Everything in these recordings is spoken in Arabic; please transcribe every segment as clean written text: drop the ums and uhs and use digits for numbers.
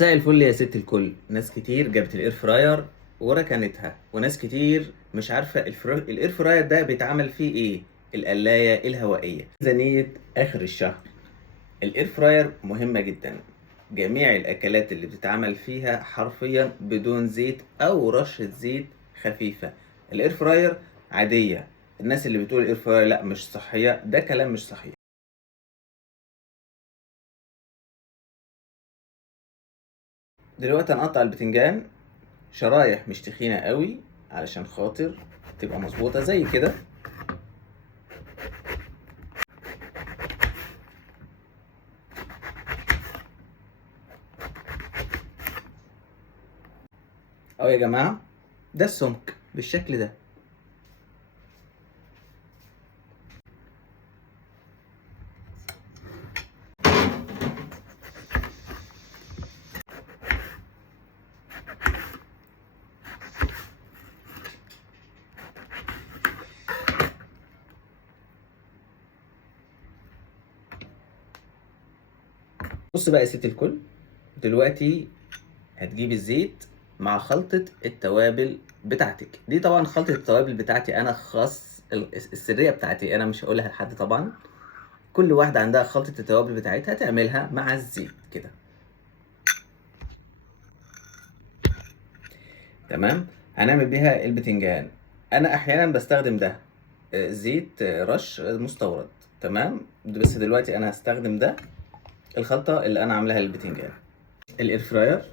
مساء الفل يا ست الكل. ناس كتير جابت الاير فراير وركنتها، وناس كتير مش عارفه الاير فراير ده بيتعمل فيه ايه. القلايه الهوائيه ميزانيه اخر الشهر. الاير فراير مهمه جدا. جميع الاكلات اللي بتتعمل فيها حرفيا بدون زيت او رشه زيت خفيفه. الاير فراير عاديه. الناس اللي بتقول الاير فراير لا مش صحيه، ده كلام مش صحيح. دلوقتي هنقطع البتنجان شرايح مش تخينة قوي علشان خاطر تبقى مظبوطة زي كده. اهو يا جماعة، ده السمك بالشكل ده. بص بقى يا ست الكل، دلوقتي هتجيب الزيت مع خلطة التوابل بتاعتك دي. طبعا خلطة التوابل بتاعتي انا خاص، السرية بتاعتي انا مش هقولها لحد طبعا. كل واحدة عندها خلطة التوابل بتاعتها تعملها مع الزيت كده. تمام. هنعمل بيها البتنجان. انا احيانا بستخدم ده زيت رش مستورد. تمام، بس دلوقتي انا هستخدم ده، الخلطة اللي انا عاملاها للبتنجان. الاير فراير،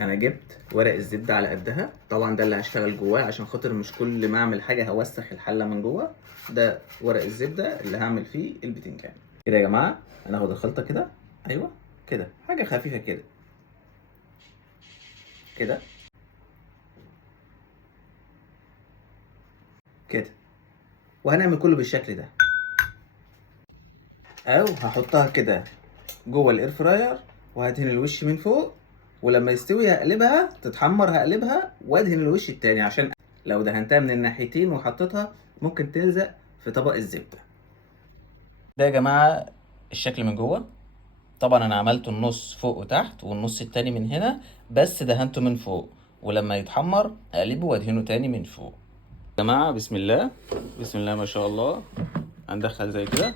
انا جبت ورق الزبدة على قدها. طبعا ده اللي هشتغل جواه عشان خاطر مش كل ما اعمل حاجة هوسخ الحلة من جوه. ده ورق الزبدة اللي هعمل فيه البتنجان. كده يا جماعة هناخد الخلطة كده. ايوه كده، حاجة خفيفة كده كده كده، وهنعمل كله بالشكل ده. او هحطها كده جوه الاير فراير وهدهن الوش من فوق، ولما يستوي هقلبها تتحمر، هقلبها وادهن الوش التاني عشان لو دهنتها من الناحيتين وحطيتها ممكن تلزق في طبق الزبدة. ده يا جماعة الشكل من جوه. طبعا انا عملته النص فوق وتحت والنص التاني من هنا، بس دهنته من فوق، ولما يتحمر اقلبه وادهنه تاني من فوق. يا جماعة بسم الله، بسم الله ما شاء الله. هندخل زي كده.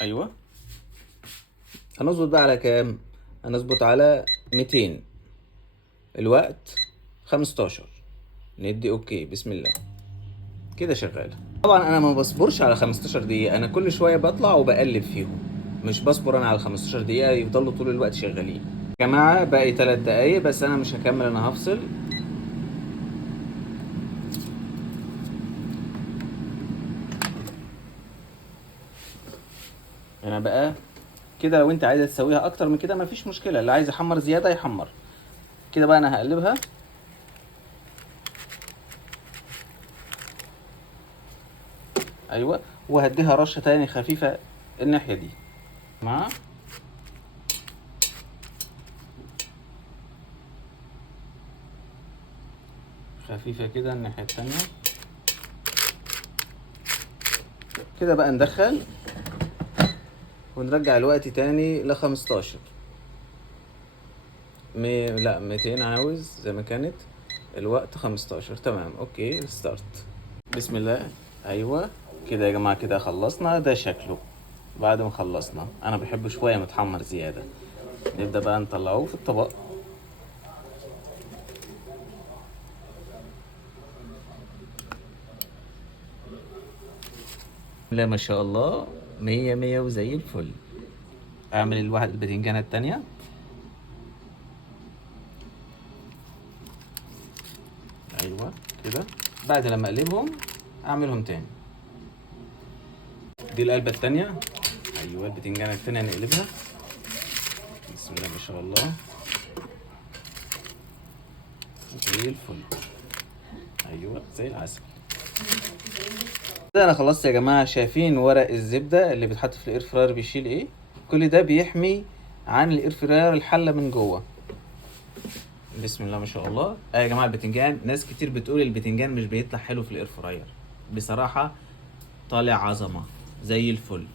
ايوه. هنظبط بقى على كام؟ هنظبط على 200. الوقت 15. ندي اوكي بسم الله. كده شغال. طبعا انا ما بصبرش على 15 دقيقة، انا كل شوية بطلع وبقلب فيهم. مش بصبر انا على 15 دقيقة يفضلوا طول الوقت شغالين. يا جماعة باقي 3 دقايق بس انا مش هكمل، انا هفصل. انا بقى كده، لو انت عايزة تسويها اكتر من كده مفيش مشكلة، اللي عايز يحمر زيادة يحمر. كده بقى انا هقلبها. ايوه، وهديها رشة تاني خفيفة الناحية دي مع خفيفة كده الناحية التانية. كده بقى ندخل ونرجع الوقت تاني ل15. لا 200 عاوز زي ما كانت. الوقت 15. تمام اوكي ستارت. بسم الله. ايوه كده يا جماعة، كده خلصنا. ده شكله بعد ما خلصنا. انا بحبه شوية متحمر زيادة. نبدأ بقى نطلعوه في الطبق. لا ما شاء الله، مية مية وزي الفل. اعمل البتنجانة التانية. ايوه كده. بعد لما اقلبهم اعملهم تاني. دي القلبة التانية. ايوه البتنجانة التانية نقلبها. بسم الله ما شاء الله زي الفل. ايوه زي العسل. كده انا خلصت يا جماعة. شايفين ورق الزبدة اللي بيتحط في الاير فراير بيشيل ايه؟ كل ده بيحمي عن الاير فراير الحلة من جوه. بسم الله ما شاء الله. يا جماعة البتنجان، ناس كتير بتقول البتنجان مش بيطلع حلو في الاير فراير. بصراحة طالع عظمة زي الفل.